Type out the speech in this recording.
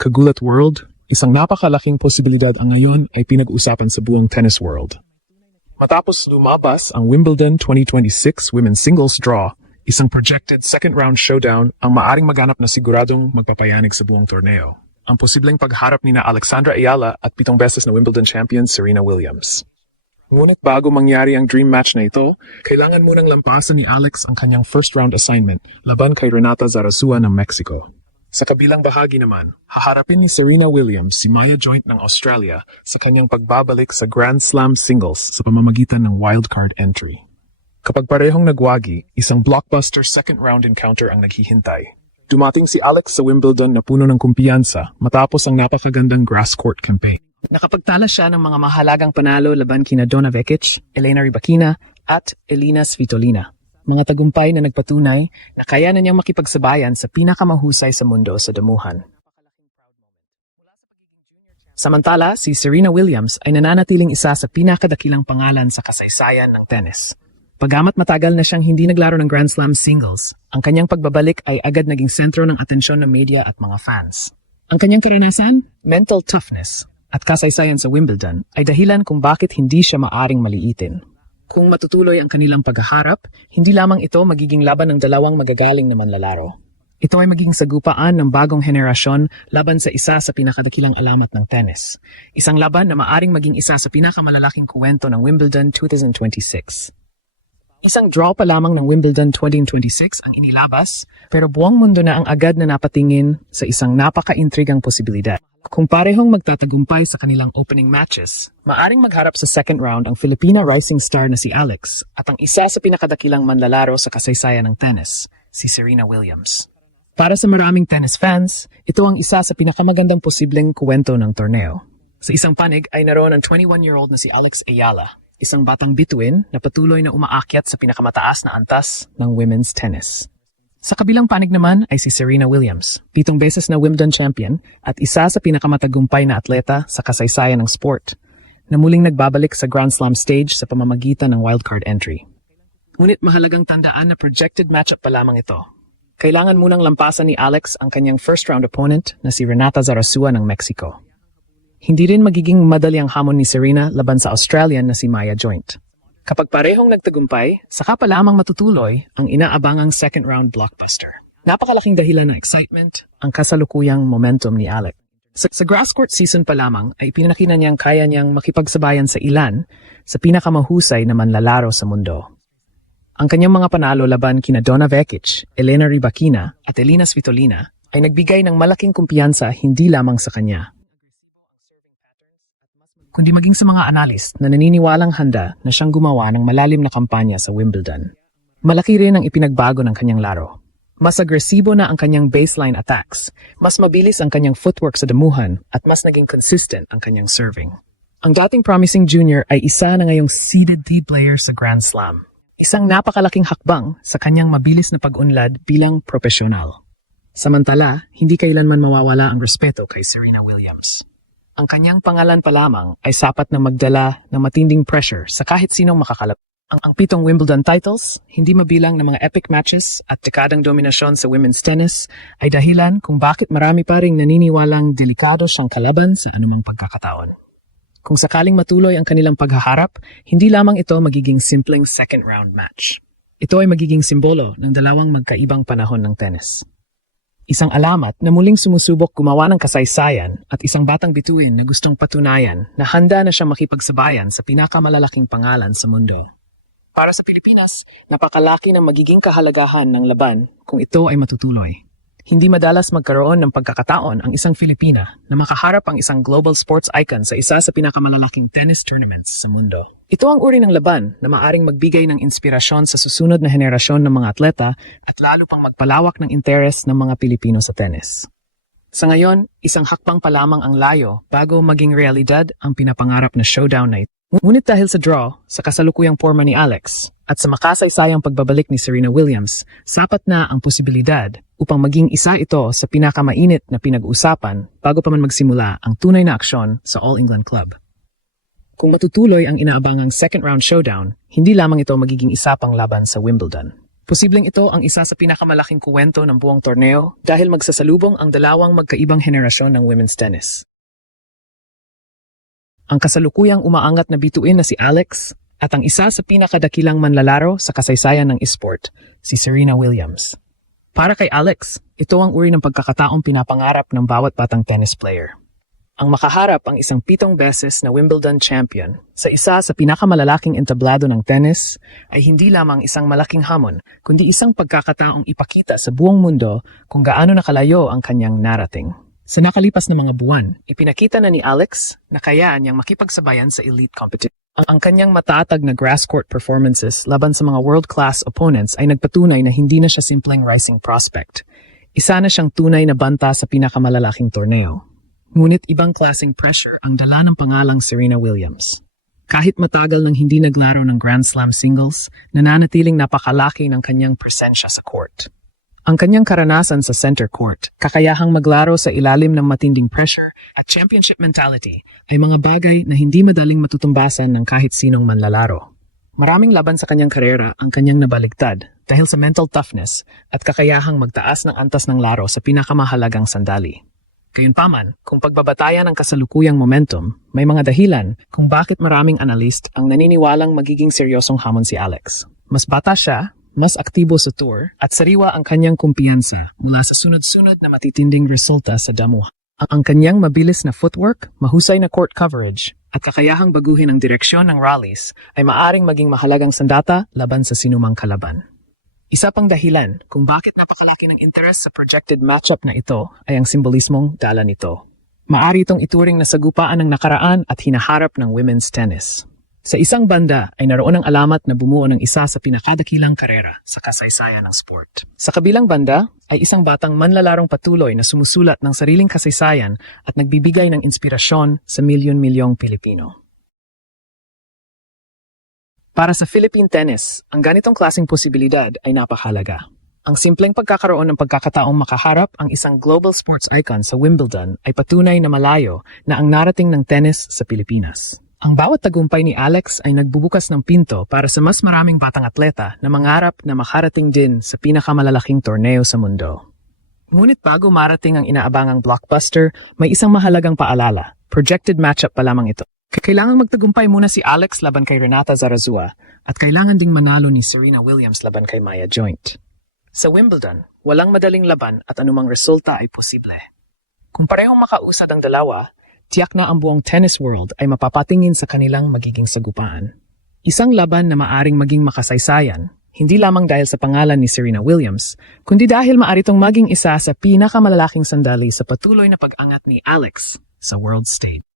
Kagulat World, isang napakalaking posibilidad ang ngayon ay pinag-usapan sa buong tennis world. Matapos lumabas ang Wimbledon 2026 Women's Singles Draw, isang projected second-round showdown ang maaring maganap na siguradong magpapayanig sa buong torneo. Ang posibleng pagharap ni na Alexandra Ayala at 7 beses na Wimbledon champion Serena Williams. Ngunit bago mangyari ang dream match na ito, kailangan munang lampasan ni Alex ang kanyang first-round assignment laban kay Renata Zarazua ng Mexico. Sa kabilang bahagi naman, haharapin ni Serena Williams si Maya Joint ng Australia sa kanyang pagbabalik sa Grand Slam singles sa pamamagitan ng wildcard entry. Kapag parehong nagwagi, isang blockbuster second-round encounter ang naghihintay. Dumating si Alex sa Wimbledon na puno ng kumpiyansa matapos ang napakagandang grass court campaign. Nakapagtala siya ng mga mahalagang panalo laban kina Donna Vekic, Elena Rybakina at Elina Svitolina. Mga tagumpay na nagpatunay na kaya na niyang makipagsabayan sa pinakamahusay sa mundo sa damuhan. Samantala, si Serena Williams ay nananatiling isa sa pinakadakilang pangalan sa kasaysayan ng tennis. Pagamat matagal na siyang hindi naglaro ng Grand Slam singles, ang kanyang pagbabalik ay agad naging sentro ng atensyon ng media at mga fans. Ang kanyang karanasan, mental toughness, at kasaysayan sa Wimbledon ay dahilan kung bakit hindi siya maaring maliitin. Kung matutuloy ang kanilang paghaharap, hindi lamang ito magiging laban ng dalawang magagaling na manlalaro. Ito ay magiging sagupaan ng bagong henerasyon laban sa isa sa pinakadakilang alamat ng tennis. Isang laban na maaring maging isa sa pinakamalalaking kuwento ng Wimbledon 2026. Isang draw pa lamang ng Wimbledon 2026 ang inilabas, pero buong mundo na ang agad na napatingin sa isang napaka-intrigang posibilidad. Kung parehong magtatagumpay sa kanilang opening matches, maaring magharap sa second round ang Filipina rising star na si Alex at ang isa sa pinakadakilang manlalaro sa kasaysayan ng tennis, si Serena Williams. Para sa maraming tennis fans, ito ang isa sa pinakamagandang posibleng kuwento ng torneo. Sa isang panig ay naroon ang 21-year-old na si Alex Ayala, isang batang bituin na patuloy na umaakyat sa pinakamataas na antas ng women's tennis. Sa kabilang panig naman ay si Serena Williams, 7 beses na Wimbledon champion at isa sa pinakamatagumpay na atleta sa kasaysayan ng sport, na muling nagbabalik sa Grand Slam stage sa pamamagitan ng wildcard entry. Ngunit mahalagang tandaan na projected matchup pa lamang ito. Kailangan munang lampasan ni Alex ang kanyang first-round opponent na si Renata Zarazua ng Mexico. Hindi rin magiging madali ang hamon ni Serena laban sa Australian na si Maya Joint. Kapag parehong nagtagumpay, saka pa lamang matutuloy ang inaabangang second-round blockbuster. Napakalaking dahilan ng excitement ang kasalukuyang momentum ni Alex. Sa grass court season pa lamang ay pinakita niyang kaya niyang makipagsabayan sa ilan sa pinakamahusay na manlalaro sa mundo. Ang kanyang mga panalo laban kina Donna Vekic, Elena Rybakina at Elina Svitolina ay nagbigay ng malaking kumpiyansa hindi lamang sa kanya, kundi maging sa mga analyst na naniniwalang handa na siyang gumawa ng malalim na kampanya sa Wimbledon. Malaki rin ang ipinagbago ng kanyang laro. Mas agresibo na ang kanyang baseline attacks, mas mabilis ang kanyang footwork sa damuhan, at mas naging consistent ang kanyang serving. Ang dating promising junior ay isa na ngayong seeded D player sa Grand Slam. Isang napakalaking hakbang sa kanyang mabilis na pag-unlad bilang propesyonal. Samantala, hindi kailanman mawawala ang respeto kay Serena Williams. Ang kanyang pangalan pa lamang ay sapat na magdala ng matinding pressure sa kahit sinong makakalap. Ang 7 Wimbledon titles, hindi mabilang ng mga epic matches at dekadang dominasyon sa women's tennis ay dahilan kung bakit marami pa ring naniniwalang delikado siyang kalaban sa anumang pagkakataon. Kung sakaling matuloy ang kanilang paghaharap, hindi lamang ito magiging simpleng second round match. Ito ay magiging simbolo ng dalawang magkaibang panahon ng tennis. Isang alamat na muling sumusubok gumawa ng kasaysayan at isang batang bituin na gustong patunayan na handa na siya makipagsabayan sa pinakamalalaking pangalan sa mundo. Para sa Pilipinas, napakalaki ng magiging kahalagahan ng laban kung ito ay matutuloy. Hindi madalas magkaroon ng pagkakataon ang isang Filipina na makaharap ang isang global sports icon sa isa sa pinakamalalaking tennis tournaments sa mundo. Ito ang uri ng laban na maaring magbigay ng inspirasyon sa susunod na henerasyon ng mga atleta at lalo pang magpalawak ng interes ng mga Pilipino sa tennis. Sa ngayon, isang hakbang pa lamang ang layo bago maging realidad ang pinapangarap na showdown night. Ngunit dahil sa draw, sa kasalukuyang forma ni Alex, at sa makasaysayang pagbabalik ni Serena Williams, sapat na ang posibilidad upang maging isa ito sa pinakamainit na pinag-usapan bago pa man magsimula ang tunay na aksyon sa All England Club. Kung matutuloy ang inaabangang second round showdown, hindi lamang ito magiging isa pang laban sa Wimbledon. Posibleng ito ang isa sa pinakamalaking kuwento ng buong torneo dahil magsasalubong ang dalawang magkaibang henerasyon ng women's tennis. Ang kasalukuyang umaangat na bituin na si Alex at ang isa sa pinakadakilang manlalaro sa kasaysayan ng esport, si Serena Williams. Para kay Alex, ito ang uri ng pagkakataong pinapangarap ng bawat batang tennis player. Ang makaharap ang isang 7 beses na Wimbledon champion sa isa sa pinakamalalaking entablado ng tennis ay hindi lamang isang malaking hamon, kundi isang pagkakataong ipakita sa buong mundo kung gaano nakalayo ang kanyang narating. Sa nakalipas na mga buwan, ipinakita na ni Alex na kaya niyang makipagsabayan sa elite competition. Ang kanyang matatag na grass court performances laban sa mga world-class opponents ay nagpatunay na hindi na siya simpleng rising prospect. Isa na siyang tunay na banta sa pinakamalalaking torneo. Ngunit ibang klaseng pressure ang dala ng pangalang Serena Williams. Kahit matagal nang hindi naglaro ng Grand Slam singles, nananatiling napakalaki ng kanyang presensya sa court. Ang kanyang karanasan sa center court, kakayahang maglaro sa ilalim ng matinding pressure at championship mentality ay mga bagay na hindi madaling matutumbasan ng kahit sinong manlalaro. Maraming laban sa kanyang karera ang kanyang nabaligtad dahil sa mental toughness at kakayahang magtaas ng antas ng laro sa pinakamahalagang sandali. Gayunpaman, kung pagbabatayan ang kasalukuyang momentum, may mga dahilan kung bakit maraming analyst ang naniniwalang magiging seryosong hamon si Alex. Mas bata siya, mas aktibo sa tour, at sariwa ang kanyang kumpiyansa mula sa sunod-sunod na matitinding resulta sa damuhan. Ang kanyang mabilis na footwork, mahusay na court coverage, at kakayahang baguhin ang direksyon ng rallies ay maaring maging mahalagang sandata laban sa sinumang kalaban. Isa pang dahilan kung bakit napakalaki ng interest sa projected matchup na ito ay ang simbolismong dala nito. Maari itong ituring na sagupaan ng nakaraan at hinaharap ng women's tennis. Sa isang banda ay naroon ang alamat na bumuo ng isa sa pinakadakilang karera sa kasaysayan ng sport. Sa kabilang banda ay isang batang manlalarong patuloy na sumusulat ng sariling kasaysayan at nagbibigay ng inspirasyon sa milyon-milyong Pilipino. Para sa Philippine tennis, ang ganitong klaseng posibilidad ay napakahalaga. Ang simpleng pagkakaroon ng pagkakataong makaharap ang isang global sports icon sa Wimbledon ay patunay na malayo na ang narating ng tennis sa Pilipinas. Ang bawat tagumpay ni Alex ay nagbubukas ng pinto para sa mas maraming batang atleta na mangarap na makarating din sa pinakamalalaking torneo sa mundo. Ngunit bago marating ang inaabangang blockbuster, may isang mahalagang paalala. Projected matchup pa lamang ito. Kailangang magtagumpay muna si Alex laban kay Renata Zarazua at kailangan ding manalo ni Serena Williams laban kay Maya Joint. Sa Wimbledon, walang madaling laban at anumang resulta ay posible. Kung parehong makausad ang dalawa, tiyak na ang buong tennis world ay mapapatingin sa kanilang magiging sagupaan. Isang laban na maaring maging makasaysayan, hindi lamang dahil sa pangalan ni Serena Williams, kundi dahil maaari itong maging isa sa pinakamalalaking sandali sa patuloy na pag-angat ni Alex sa world stage.